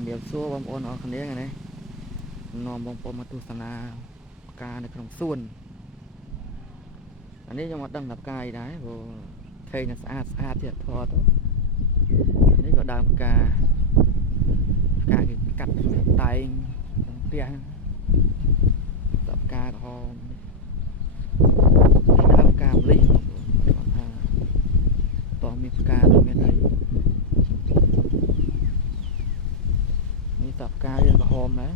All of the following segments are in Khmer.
ជំរាបសួរបងប្អូនអរគ្នាថ្ងៃនេះនាំបងប្អូនមកទស្សនាផ្កានៅក្នុងសួនអានេះខ្ញុំអត់ដឹងថាផ្កាអីដែរព្រោះថេងស្អាតស្អាតទៀតថតនេះក៏ដើមផ្កាគេកាត់តែងក្នុងផ្ទះផ្កាក្រហមនេះដើមផ្កាម្លិះបងប្អូនគាត់ថាតោះមានផ្កាទៅមានអីនេះតផ្ការៀងក្រហមដែរ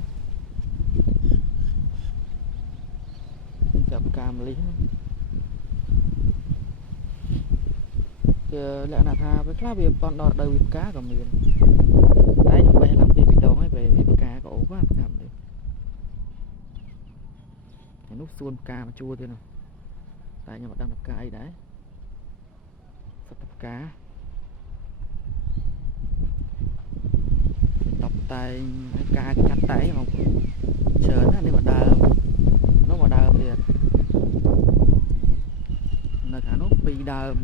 ចាប់ផ្កាម្លិះគឺលក្ខណៈថាវាខ្លះវាប៉ុនដល់រដូវវាផ្កាក៏មានតែខ្ញុំបេះឡើងពីដងហើយពេលវាផ្កាក៏អូសបាទផ្កាម្លិះហើយនោះសួនផ្កាមកជួរទៀតនោះតែខ្ញុំអត់ដឹងផ្កាអីដែរសិតផ្កាតបតែងការកាត់តែងបងច្រើនណាស់នេះមកដើមនោះមកដើមទៀតនៅខាងនោះពីរដើម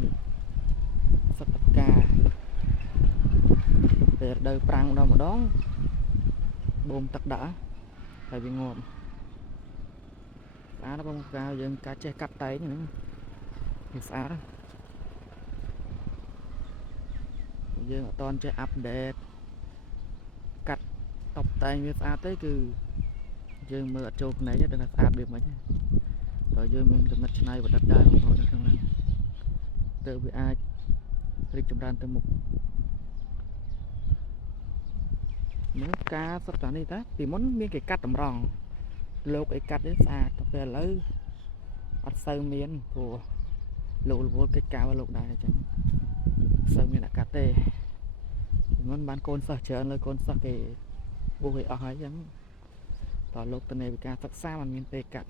សិតផ្កាពេលរដូវប្រាំងម្ដងបូមទឹកដាក់ហើយវាងាប់ស្អាតណាស់បងផ្កាយើងការចេះកាត់តែងហ្នឹងវាស្អាតយើងអត់តន់ចេះអាប់ដេតកាត់តបតែងវាស្អាតទេគឺយើងមើលអត់ចូលភ្នែកទេដឹងថាស្អាតវាមិនទេតើយើងមានកំណត់ច្នៃប្រឌិតដែរបងប្អូននៅក្នុងហ្នឹងទើបវាអាចរីកចម្រើនទៅមុខនេះការសិតតានេះតាពីមុនមានគេកាត់តម្រង់លោកអីកាត់នេះស្អាតតែពេលឥឡូវអត់សូវមានព្រោះលោករវល់កិច្ចការរបស់លោកដែរអញ្ចឹងសូវមានអ្នកកាត់ទេពីមុនបានកូនសិស្សច្រើនលើកូនសិស្សគេពុះឲ្យអស់ហើយអញ្ចឹងតើលោកតនេវិការសិក្សាមិនមានពេលកាត់